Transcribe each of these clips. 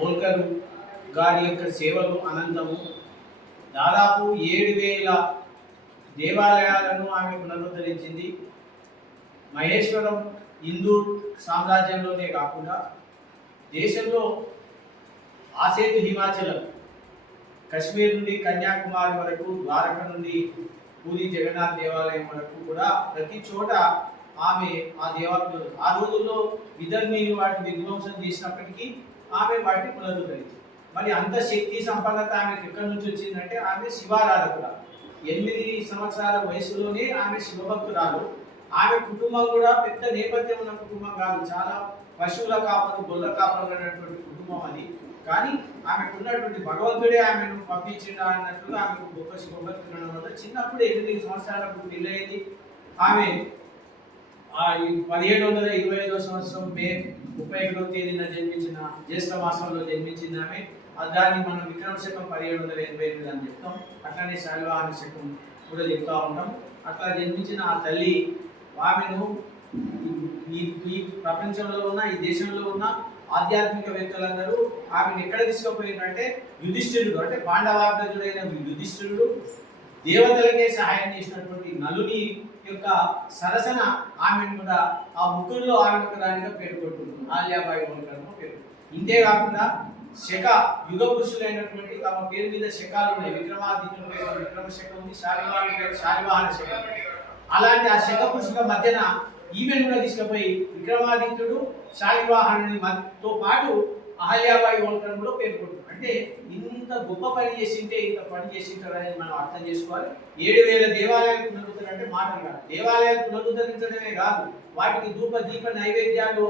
హోల్కర్ గారి యొక్క సేవలు అనంతము. దాదాపు ఏడు వేల దేవాలయాలను ఆమె పునరుద్ధరించింది. మహేశ్వరం హిందూ సామ్రాజ్యంలోనే కాకుండా దేశంలో ఆసేతు హిమాచలం కశ్మీర్ నుండి కన్యాకుమారి వరకు ద్వారక నుండి పూరి జగన్నాథ్ దేవాలయం వరకు కూడా ప్రతి చోట ఆమె ఆ దేవాలయం ఆ రోజుల్లో విధర్మీని వాటిని విధ్వంసం చేసినప్పటికీ ఆమె వాటిని పునరుద్ధరించింది. మరి అంత శక్తి సంపన్నత ఆమెకి ఎక్కడి నుంచి వచ్చిందంటే ఆమె శివారాధకుల ఎనిమిది సంవత్సరాల వయసులోనే ఆమె శివభక్తురాలు. ఆమె కుటుంబం కూడా పెద్ద నేపథ్యం ఉన్న కుటుంబం కాదు. చాలా పశువుల కాపలు గొల్ల కాపలు ఉన్నటువంటి కుటుంబం అది. కానీ ఆమెకు ఉన్నటువంటి భగవంతుడే ఆమెను పంపించిండు అన్నట్లుగా ఆమెకు గొప్ప శుభభక్తులు వల్ల చిన్నప్పుడు ఎనిమిది సంవత్సరాలకు పెళ్ళయింది. ఆమె పదిహేడు వందల ఇరవై ఐదో సంవత్సరం మే ముప్పై ఒకటో తేదీన జన్మించిన జ్యేష్ఠ మాసంలో జన్మించింది ఆమె. ఆ దాన్ని మనం విక్రమ శకం పదిహేడు వందల ఎనభై ఎనిమిది అని చెప్తాం. అట్లానే శాల్వాహన శకం కూడా చెప్తా ఉంటాం. అట్లా జన్మించిన ఆ తల్లి ఆమెను ఈ ఈ ప్రపంచంలో ఉన్న ఈ దేశంలో ఉన్న ఆధ్యాత్మికవేత్తలందరూ ఆమెను ఎక్కడ తీసుకుపోయిందంటే యుధిష్ఠిరుడు అంటే పాండవాగ్రజుడైన యుధిష్ఠిరుడు దేవతలకే సహాయం చేసినటువంటి నలుని యొక్క సరసన ఆమెను కూడా ఆ ముగ్గురులో ఆమె ఒక దానిగా పేర్కొంటుంది ఆలియాబాయి వంకరము పేరు. ఇంతే కాకుండా శక యుగ పురుషులైనటువంటి తమ పేరు మీద శకాలు ఉన్నాయి. విక్రమాదిత్యుల పేరు విక్రమ శక ఉంది శాలివాహన పేరు శాలివాహన శకం అలాంటి ఆ శక పురుషుల మధ్యన ఈమెను కూడా తీసుకుపోయి విక్రమాదిత్యుడు శాలివాహనుని తో పాటు అహల్యాబాయి హోల్కర్ కూడా పేర్కొంటున్నారు అంటే ఇంత గొప్ప పని చేసింటే ఇంత పని చేసింటారు అనేది మనం అర్థం చేసుకోవాలి. ఏడు వేల దేవాలయాలు పునరుద్ధరణ అంటే మాటలు కాదు. దేవాలయాలు పునరుద్ధరించడమే కాదు. వాటికి ధూప దీప నైవేద్యాలు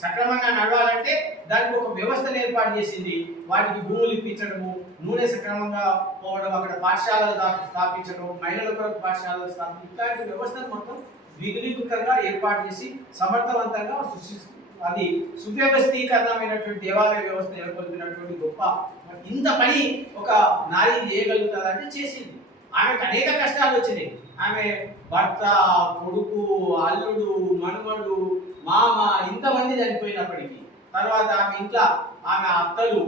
సక్రమంగా నడవాలంటే దానికి ఒక వ్యవస్థను ఏర్పాటు చేసింది. వాటికి భూములు ఇప్పించడము నూనె సక్రమంగా పోవడం అక్కడ పాఠశాలలు స్థాపించడం మహిళల కొరకు పాఠశాలలు స్థాపించడం ఇట్లాంటి వ్యవస్థను మొత్తం విఘ్నీకృతంగా ఏర్పాటు చేసి సమర్థవంతంగా సృష్టిస్తుంది అది సువ్యవస్థీకరణమైనటువంటి దేవాలయ వ్యవస్థ నెలకొల్పినటువంటి గొప్ప ఇంత పని ఒక నారీ చేయగలుగుతుందా చేసింది. ఆమెకు అనేక కష్టాలు వచ్చినాయి. ఆమె భర్త కొడుకు అల్లుడు మనుమడు మామ ఇంతమంది చనిపోయినప్పటికీ తర్వాత ఆమె ఇంట్లో ఆమె అత్తలు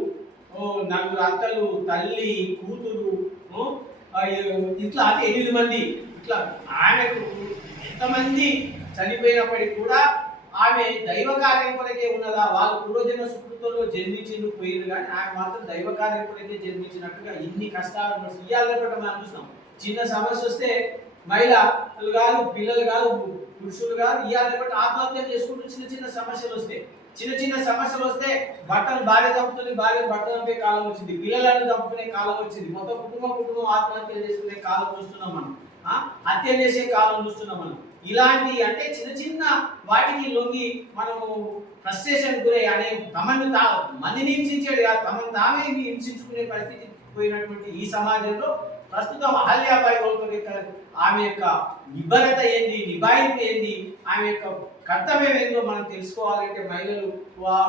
ఓ నలుగురు అత్తలు తల్లి కూతురు ఇట్లా అంటే ఎనిమిది మంది. ఇట్లా ఆమెకు ఎంతమంది చనిపోయినప్పటికీ కూడా ఆమె దైవ కార్యం కొరకే ఉన్నదా? వాళ్ళు పూర్వజన్మ సుకృతుల్లో జన్మించిండు పోయింది కానీ ఆమె మాత్రం దైవ కార్యం కొరకే జన్మించినట్టుగా ఇన్ని కష్టాలు ఇయ్యాలి మనం చూస్తాం చిన్న సమస్య వస్తే మహిళలు కాదు పిల్లలు కాదు పురుషులు కాదు ఇయ్యాలని బట్టి ఆత్మహత్య చేసుకుంటూ చిన్న చిన్న సమస్యలు వస్తాయి చిన్న చిన్న సమస్యలు వస్తే బట్టలు భార్య చంపుతుంది భార్య బట్టలు చంపే కాలం వచ్చింది. పిల్లలను చంపుకునే కాలం వచ్చింది. మొత్తం కుటుంబం కుటుంబం ఆత్మహత్య చేసుకునే కాలం చూస్తున్నాం మనం. హత్య చేసే కాలం చూస్తున్నాం మనం. ఇలాంటి అంటే చిన్న చిన్న వాటికి లొంగి మనము ఫ్రస్ట్రేషన్ గురై అనే తమను తా మందిని హింసించాడు కాదు. తమను తామే హింసించుకునే పరిస్థితి పోయినటువంటి ఈ సమాజంలో ప్రస్తుతం అహల్యాబాయి ఆమె యొక్క నిబరత ఏంది నిబాయింపు ఏంది ఆమె యొక్క కర్తవ్యం ఏందో మనం తెలుసుకోవాలంటే మహిళలు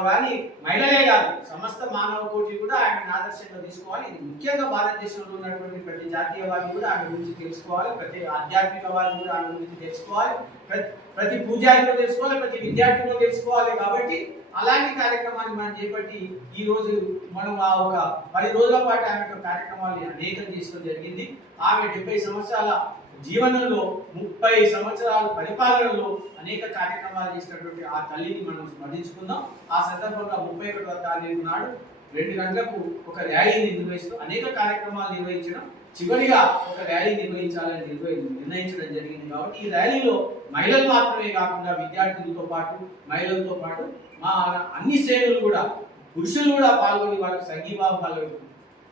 కానీ మహిళలే కాదు సమస్త మానవ కోటి కూడా ఆయన ఆదర్శంగా తీసుకోవాలి. ఇది ముఖ్యంగా భారతదేశంలో ఉన్నటువంటి ప్రతి జాతీయవాది కూడా ఆమె గురించి తెలుసుకోవాలి. ప్రతి ఆధ్యాత్మికవాది కూడా ఆమె గురించి తెలుసుకోవాలి. ప్రతి ప్రతి పూజారిలో తెలుసుకోవాలి ప్రతి విద్యార్థిలో తెలుసుకోవాలి. కాబట్టి అలాంటి కార్యక్రమాన్ని మనం చేపట్టి ఈ రోజు మనం ఆ ఒక పది రోజుల పాటు ఆమె యొక్క కార్యక్రమాన్ని అనేకం చేసుకోవడం జరిగింది. ఆమె డెబ్బై సంవత్సరాల జీవనంలో ముప్పై సంవత్సరాల పరిపాలనలో అనేక కార్యక్రమాలు చేసినటువంటి ఆ తల్లిని మనం స్మరించుకుందాం. ఆ సందర్భంగా ముప్పై ఒకటవ తారీఖు నాడు రెండు గంటలకు ఒక ర్యాలీని నిర్వహిస్తూ అనేక కార్యక్రమాలు నిర్వహించడం చివరిగా ఒక ర్యాలీ నిర్వహించాలని నిర్వహి నిర్ణయించడం జరిగింది. కాబట్టి ఈ ర్యాలీలో మహిళలు మాత్రమే కాకుండా విద్యార్థులతో పాటు మహిళలతో పాటు మా అన్ని శ్రేణులు కూడా పురుషులు కూడా పాల్గొని వాళ్ళకి సంఘీభావం పాల్గొని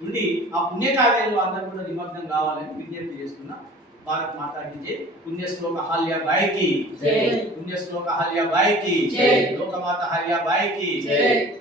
ఉండి ఆ పుణ్యకార్యాలు అందరూ కూడా నిమగ్నం కావాలని విజ్ఞప్తి చేస్తున్నా. भारत माता की जय। पुण्य श्लोक हालिया बाई की। जय। पुण्य श्लोक हालिया बाई की। जय। लोक माता हाल्या बाई की। जय।